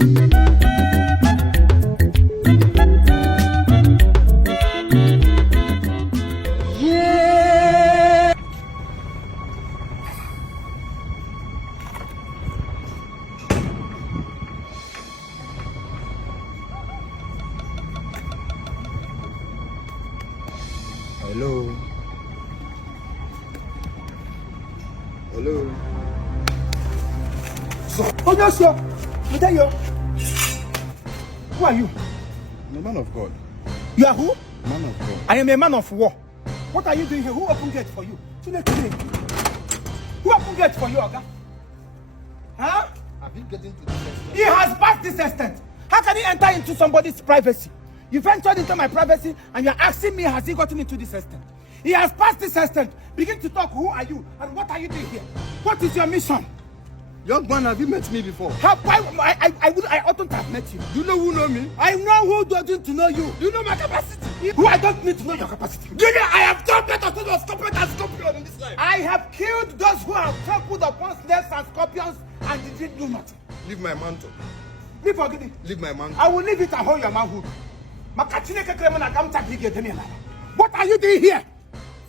Hello. Hello. Oh, no, sir. Who are you? I'm a man of God. You are who? Man of God. I am a man of war. What are you doing here? Who opened gate for you? Who opened gate for you, Oga? Huh? Have you getting to this extent? He has passed this extent. How can he enter into somebody's privacy? You ventured into my privacy and you're asking me, has he gotten into this extent? He has passed this extent. Begin to talk. Who are you? And what are you doing here? What is your mission? Young man, have you met me before? I oughtn't have met you. Do you know who know me? I know who doesn't know you. Do you know my capacity? Who I don't need to know your capacity. Do you know I have done better to those scorpions and scorpions in this life? I have killed those who have trampled upon snakes and scorpions and didn't do nothing. Leave my mantle. Leave forget it. Leave my mantle. I will leave it and hold your manhood. What are you doing here?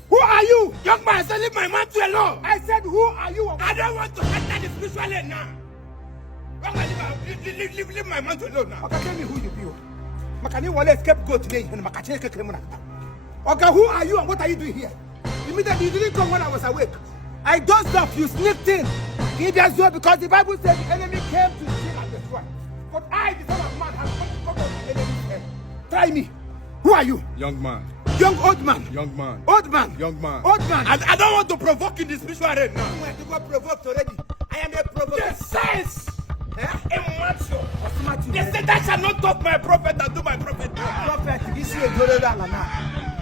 Who are you? Young man, I said leave my mantle alone. I said, who are you? I don't want to enter the spiritual lane now. Young man, leave my mantle alone now. Okay, tell me who you be. Makani wale scapegoat today. Okay, who are you and what are you doing here? Immediately you didn't come when I was awake. I dozed off, you sneaked in. Because the Bible said the enemy came to steal and destroy. But I, the Son of Man, have come to cover the enemy's head. Try me. Who are you? Young man. Young old man. Young man. Old man. Young man. Old man. I don't want to provoke in the spiritual realm now. You got provoked already. I am a provoker. The saints. Eh? They say that shall not touch my prophet and do my prophet. Prophet, this is a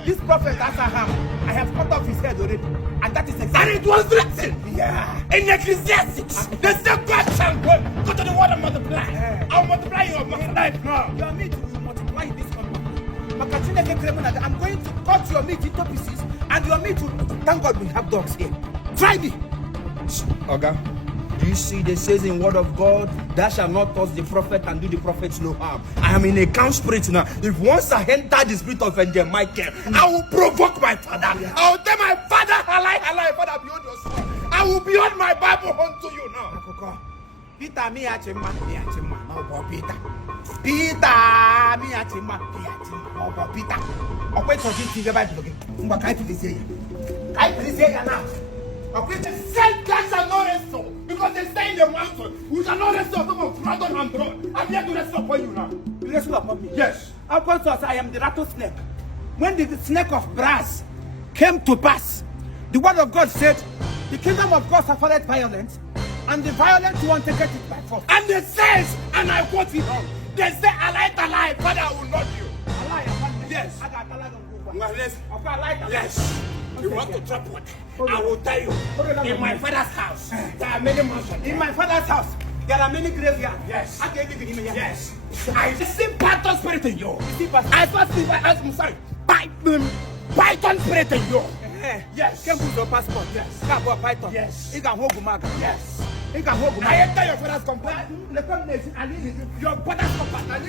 This prophet Abraham, I have cut off his head already. And that is exactly. And it was written. Yeah. In Ecclesiastes. They say God shall go to the word and multiply. I'll multiply your life now. Your meat will multiply in this country. I'm going to cut your meat into pieces. And your meat will. Thank God we have dogs here. Try me. Okay. Do you see this says in word of God, thou shalt not touch the prophet and do the prophets no harm. I am in a calm spirit now. If once I enter the spirit of Angel Michael, I will provoke my father. I will tell my father, alive, father, beyond your soul. I will be on my Bible unto you now. Peter, me achima, no Peter. Peter, me achima, no Peter. Oh, wait for you to Bible again. What can I please say? I please say now. Okay, they said that shall not rest so. Because they say in the mountain, we shall not rest upon of dragon and throne. I'm here to rest upon you now. You rest upon me? Yes. Upon us, I am the rattlesnake. When the snake of brass came to pass, the word of God said, the kingdom of God suffered violence, and the violent one take it by force. And they says, and I quote it on, they say, alive, Father, I will not you. Yes. Yes. You want to trap what? I will tell you. In my father's house, there are many mansions. In my father's house, there are many graveyards. Yes. I can live in him. Yes. I see python spirit in you. I see python spirit in you. Yes. Can put your passport. Yes. Can put python. Yes. He can hold Gumaga. Yes. He can hold Gumaga. I enter your father's compound. Your father's compound.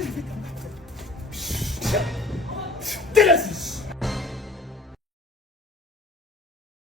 This